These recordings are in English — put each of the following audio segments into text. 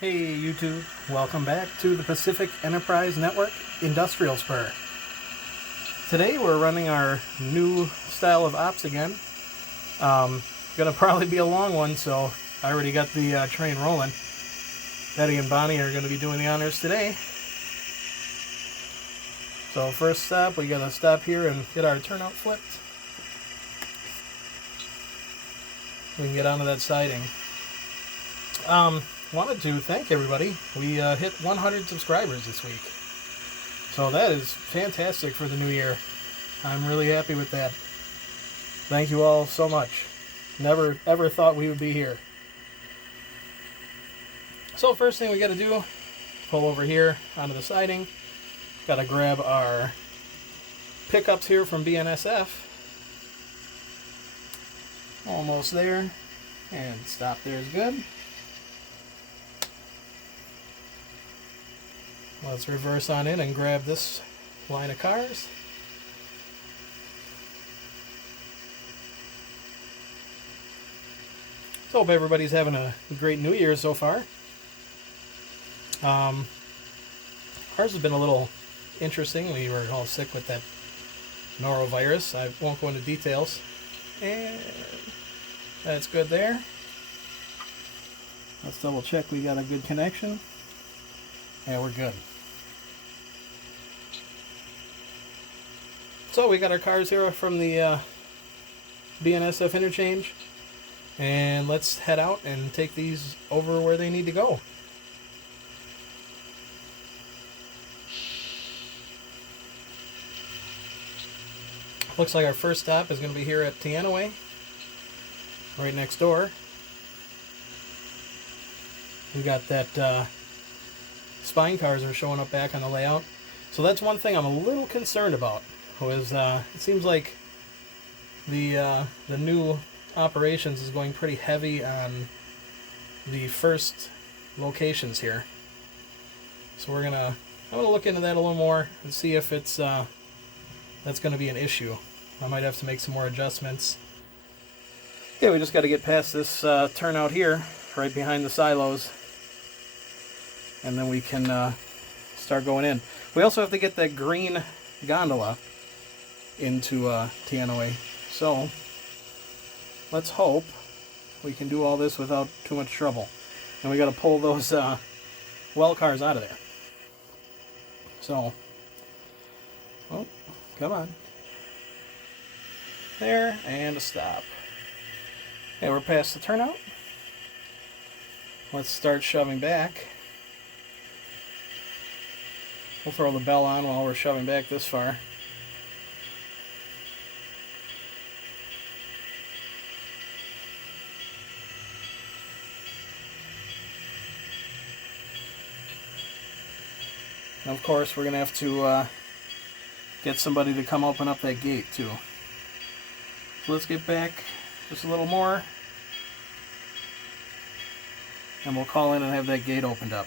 Hey YouTube, welcome back to the Pacific Enterprise Network Industrial Spur. Today we're running our new style of ops again. Gonna probably be a long one, so I already got the train rolling. Betty and Bonnie are gonna be doing the honors today. So first stop, we gotta stop here and get our turnout flipped. We can get onto that siding. Wanted to thank everybody. We hit 100 subscribers this week. So that is fantastic for the new year. I'm really happy with that. Thank you all so much. Never ever thought we would be here. So first thing we got to do, pull over here onto the siding. Got to grab our pickups here from BNSF. Almost there. And stop there is good. Let's reverse on in and grab this line of cars. So hope everybody's having a great New Year so far. Ours has been a little interesting. We were all sick with that norovirus. I won't go into details. And that's good there. Let's double check we got a good connection. Yeah, we're good. So we got our cars here from the BNSF interchange, and let's head out and take these over where they need to go. Looks like our first stop is going to be here at Teanaway, right next door. We got that spine cars are showing up back on the layout. So that's one thing I'm a little concerned about. Was it seems like the new operations is going pretty heavy on the first locations here. So I'm gonna look into that a little more and see if it's that's going to be an issue. I might have to make some more adjustments. Yeah, we just got to get past this turnout here, right behind the silos, and then we can start going in. We also have to get that green gondola into Teanaway. So let's hope we can do all this without too much trouble. And we got to pull those well cars out of there. So, oh, come on. There, and a stop. Okay, we're past the turnout. Let's start shoving back. We'll throw the bell on while we're shoving back this far. And of course, we're going to have to get somebody to come open up that gate too. So let's get back just a little more, and we'll call in and have that gate opened up.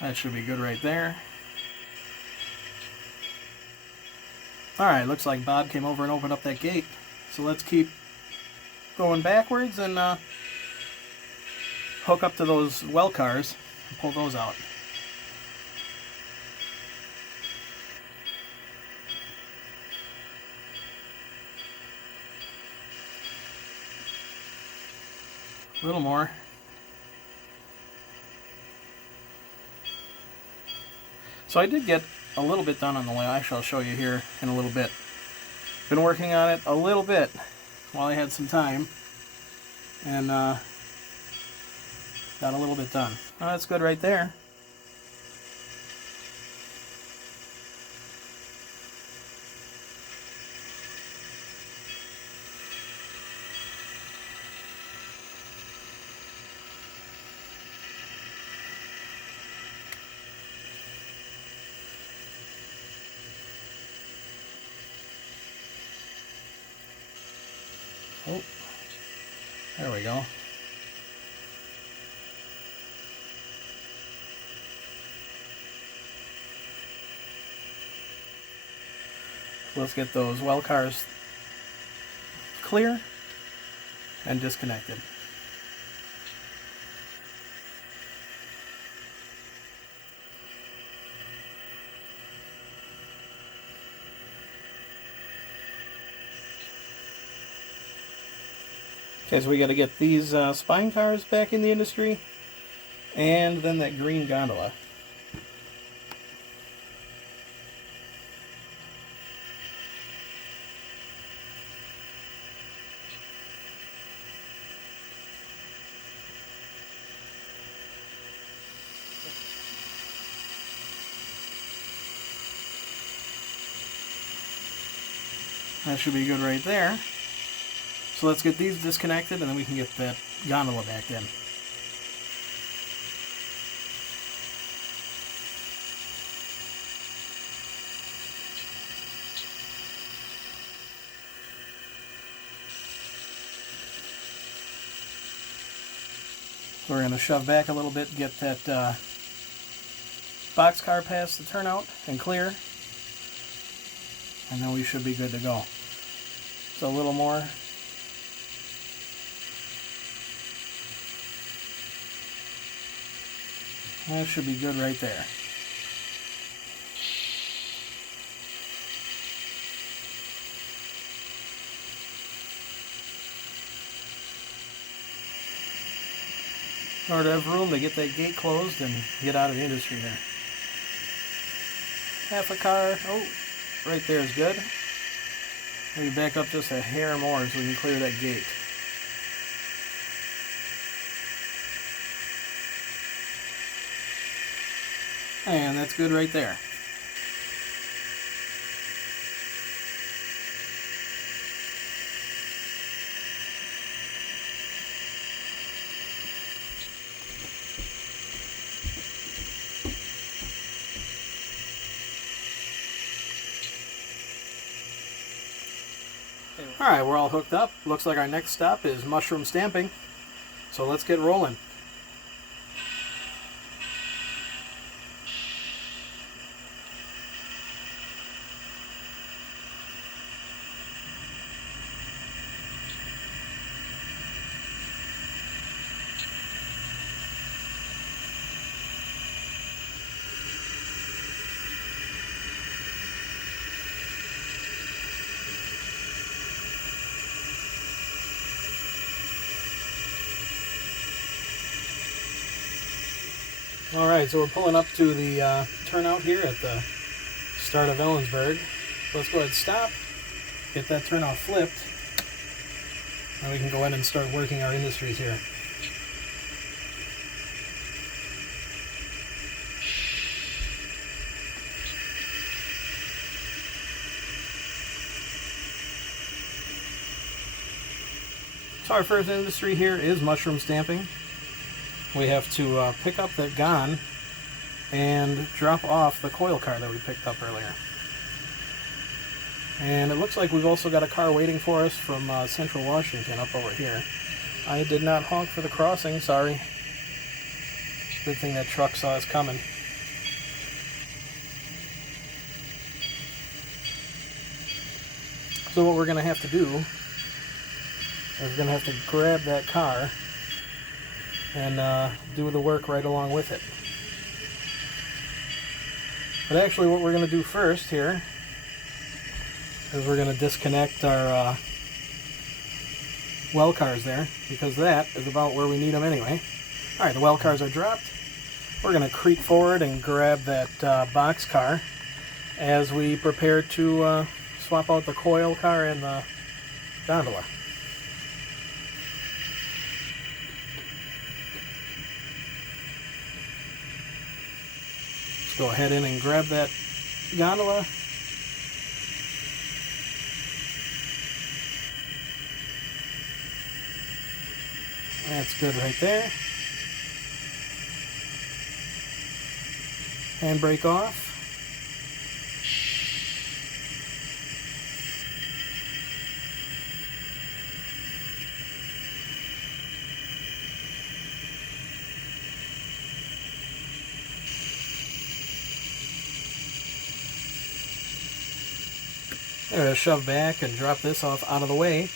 That should be good right there. Alright, looks like Bob came over and opened up that gate. So let's keep going backwards and hook up to those well cars and pull those out. A little more. So I did get a little bit done on the layout. Actually, I'll show you here in a little bit. Been working on it a little bit while I had some time, and got a little bit done. Oh, that's good right there. Oh, there we go. Let's get those well cars clear and disconnected. Okay, so we got to get these spine cars back in the industry, and then that green gondola. That should be good right there. So let's get these disconnected, and then we can get that gondola back in. So we're going to shove back a little bit, get that boxcar past the turnout and clear, and then we should be good to go. So a little more. That should be good right there. In order to have room to get that gate closed and get out of the industry there. Half a car. Oh, right there is good. Maybe back up just a hair more so we can clear that gate. And that's good right there. Alright, we're all hooked up. Looks like our next stop is mushroom stamping. So let's get rolling. Alright, so we're pulling up to the turnout here at the start of Ellensburg. Let's go ahead and stop, get that turnout flipped, and we can go in and start working our industries here. So our first industry here is mushroom stamping. We have to pick up that gon and drop off the coil car that we picked up earlier. And it looks like we've also got a car waiting for us from Central Washington up over here. I did not honk for the crossing, sorry. Good thing that truck saw us coming. So what we're going to have to do is we're going to have to grab that car and do the work right along with it. But actually what we're going to do first here is we're going to disconnect our well cars there, because that is about where we need them anyway. Alright, the well cars are dropped. We're going to creep forward and grab that box car as we prepare to swap out the coil car and the gondola. Go ahead in and grab that gondola. That's good right there. Handbrake off. I'm going to shove back and drop this off out of the way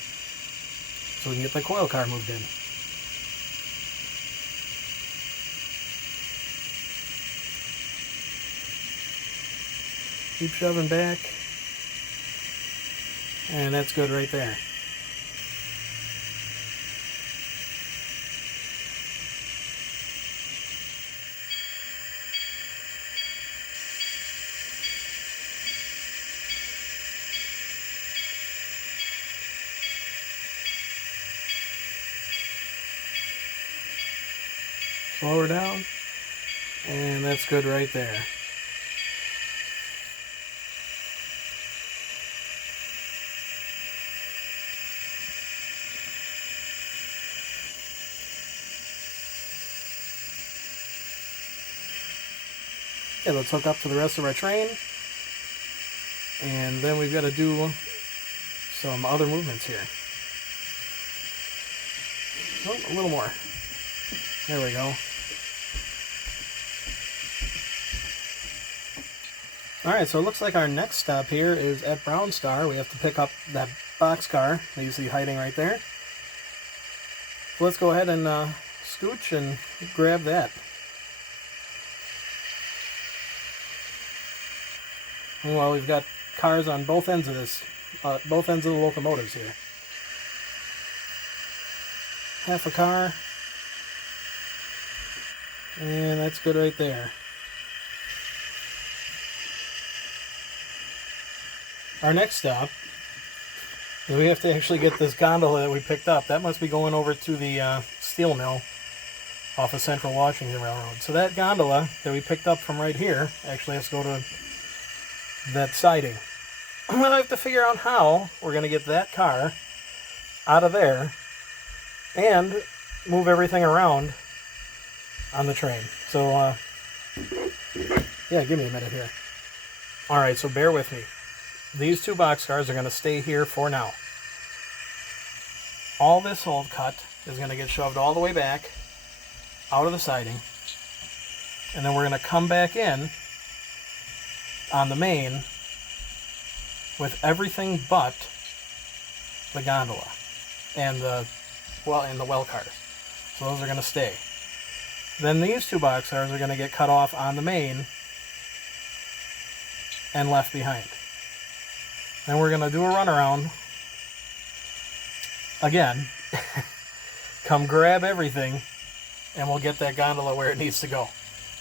so we can get the coil car moved in. Keep shoving back, and that's good right there. Slow her down. And that's good right there. Okay, let's hook up to the rest of our train. And then we've got to do some other movements here. Oh, a little more. There we go. Alright, so it looks like our next stop here is at Brownstar. We have to pick up that boxcar that you see hiding right there. So let's go ahead and scooch and grab that. Well, we've got cars on both ends of this, both ends of the locomotives here. Half a car. And that's good right there. Our next stop is we have to actually get this gondola that we picked up. That must be going over to the steel mill off of Central Washington Railroad. So that gondola that we picked up from right here actually has to go to that siding. I'm going to have to figure out how we're going to get that car out of there and move everything around on the train. So, yeah, give me a minute here. Alright, so bear with me. These two boxcars are going to stay here for now. All this old cut is going to get shoved all the way back out of the siding. And then we're going to come back in on the main with everything but the gondola and the well cars. So those are going to stay. Then these two boxcars are going to get cut off on the main and left behind. Then we're going to do a runaround again. Come grab everything and we'll get that gondola where it needs to go.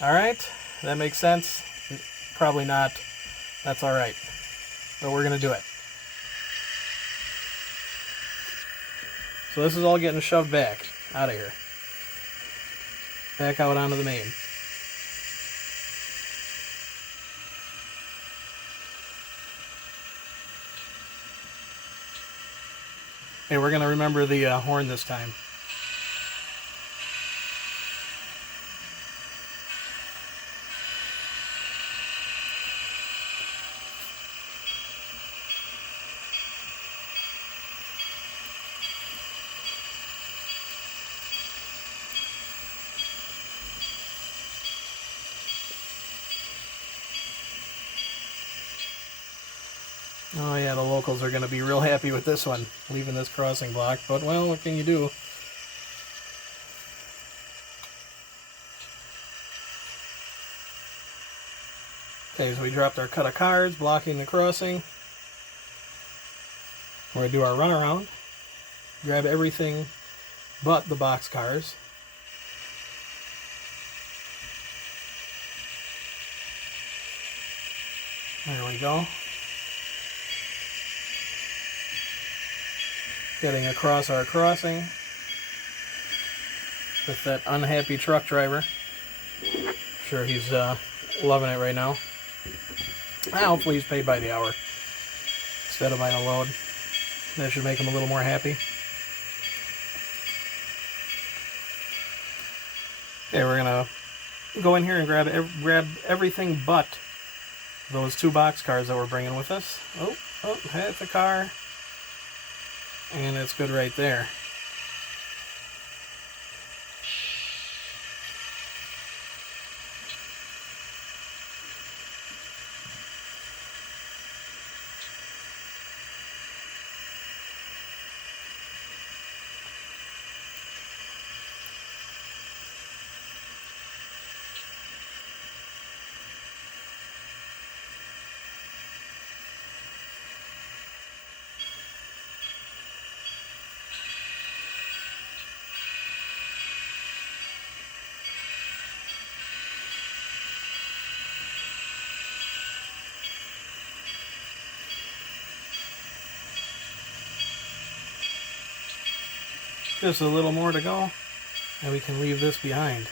Alright? That makes sense? Probably not. That's alright. But we're going to do it. So this is all getting shoved back out of here. Back out onto the main. Okay, we're going to remember the horn this time. Oh yeah, the locals are going to be real happy with this one, leaving this crossing block, but well, what can you do? Okay, so we dropped our cut of cars, blocking the crossing. We're going to do our runaround, grab everything but the box cars. There we go. Getting across our crossing with that unhappy truck driver. I'm sure he's loving it right now. Hopefully he's paid by the hour instead of by the load. That should make him a little more happy. Okay, we're gonna go in here and grab everything but those two box cars that we're bringing with us. Oh, half a car. And it's good right there. Just a little more to go, and we can leave this behind.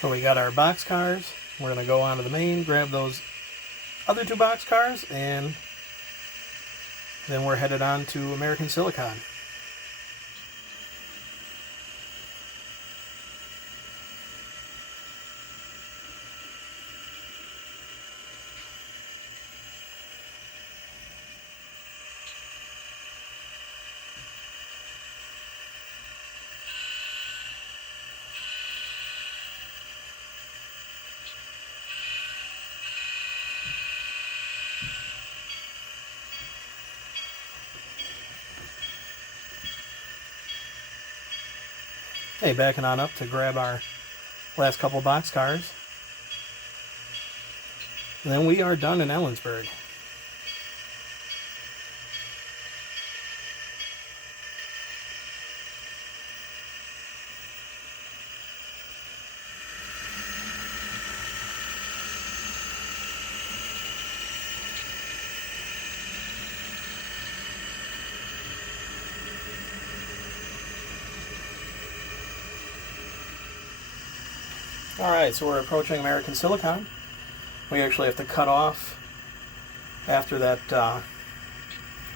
So we got our box cars. We're going to go onto the main, grab those other 2 box cars, and then we're headed on to American Silicon. Okay, backing on up to grab our last couple box cars. And then we are done in Ellensburg. Alright, so we're approaching American Silicon. We actually have to cut off after that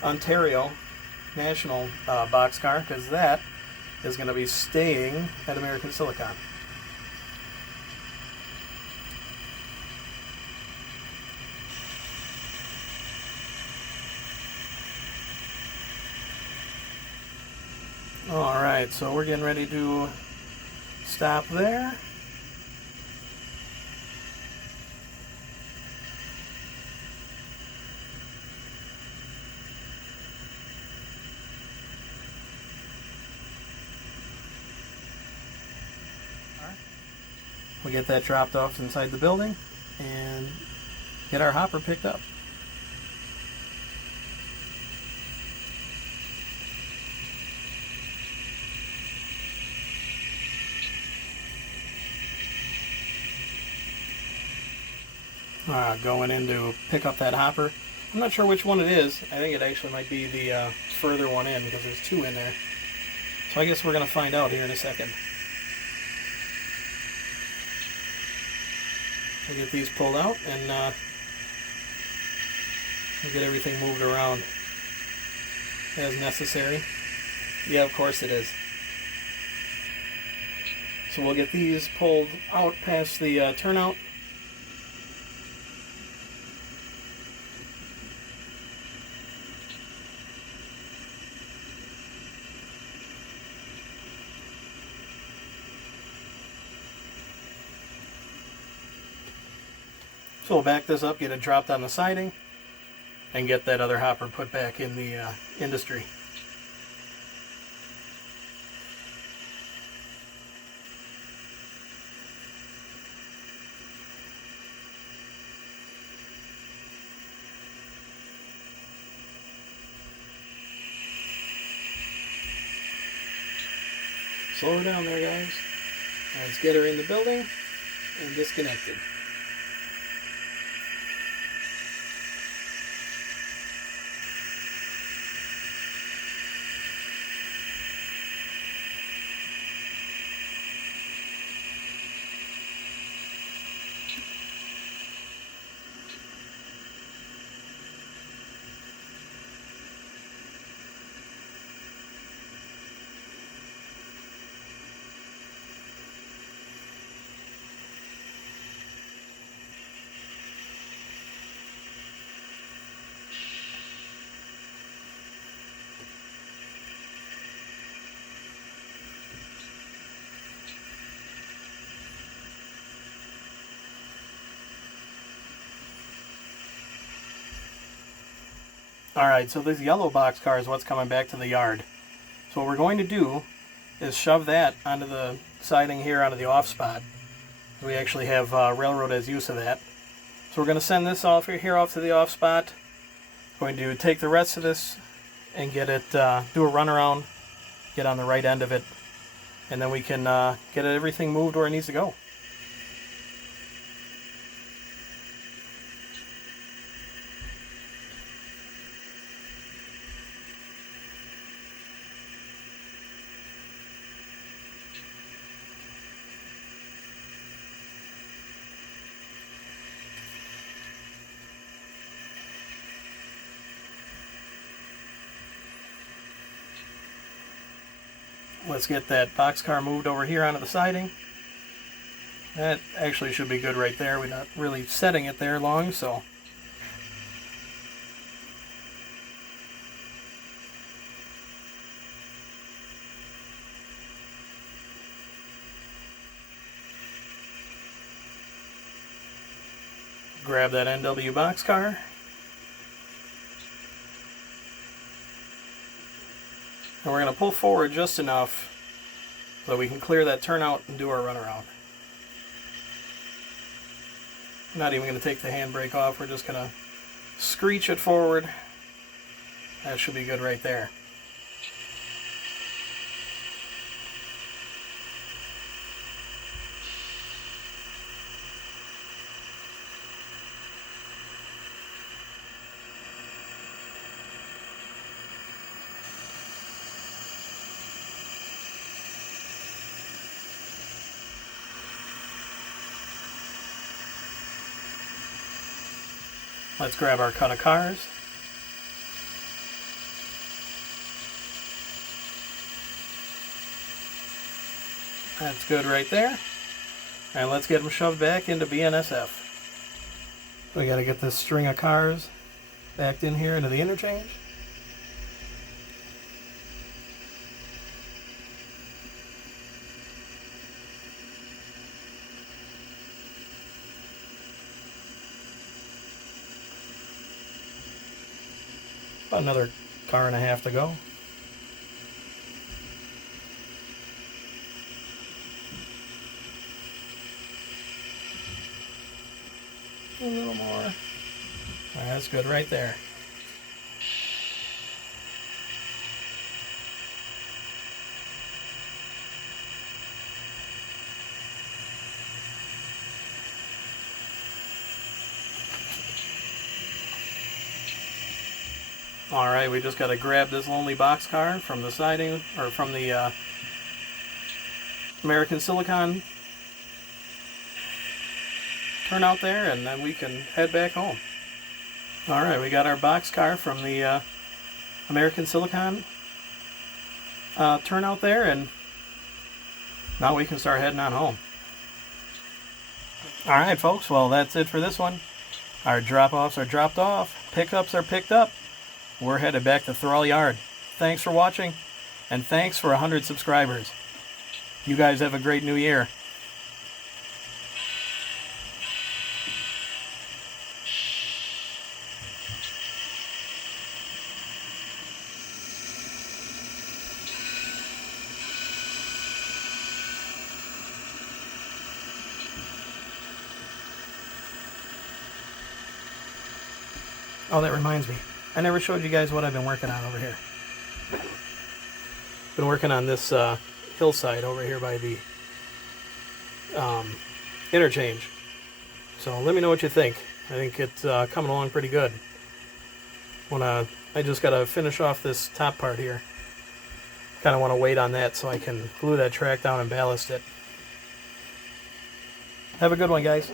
Ontario National boxcar, because that is going to be staying at American Silicon. Alright, so we're getting ready to stop there. We get that dropped off inside the building and get our hopper picked up. Going in to pick up that hopper. I'm not sure which one it is. I think it actually might be the further one in, because there's 2 in there. So I guess we're going to find out here in a second. We'll get these pulled out and we'll get everything moved around as necessary. Yeah, of course it is. So we'll get these pulled out past the turnout. So we'll back this up, get it dropped on the siding, and get that other hopper put back in the industry. Slow her down there, guys. Let's get her in the building and disconnected. Alright, so this yellow boxcar is what's coming back to the yard. So what we're going to do is shove that onto the siding here, onto the off spot. We actually have railroad as use of that. So we're going to send this off here off to the off spot. Going to take the rest of this and get it, do a runaround, get on the right end of it, and then we can get everything moved where it needs to go. let's get that boxcar moved over here onto the siding. That actually should be good right there. We're not really setting it there long, so. Grab that NW boxcar. And we're going to pull forward just enough so we can clear that turnout and do our runaround. Not even going to take the handbrake off, we're just going to screech it forward. That should be good right there. Let's grab our cut of cars. That's good right there. And let's get them shoved back into BNSF. We got to get this string of cars backed in here into the interchange. About another car and a half to go. A little more. All right, that's good right there. All right, we just got to grab this lonely boxcar from the siding, or from the American Silicon turnout there, and then we can head back home. All right, we got our boxcar from the American Silicon turnout there, and now we can start heading on home. All right, folks, well, that's it for this one. Our drop-offs are dropped off, pickups are picked up. We're headed back to Thrall Yard. Thanks for watching, and thanks for 100 subscribers. You guys have a great new year. Oh, that reminds me. I never showed you guys what I've been working on over here. Been working on this hillside over here by the interchange. So let me know what you think. I think it's coming along pretty good. I just got to finish off this top part here. Kind of want to wait on that so I can glue that track down and ballast it. Have a good one, guys.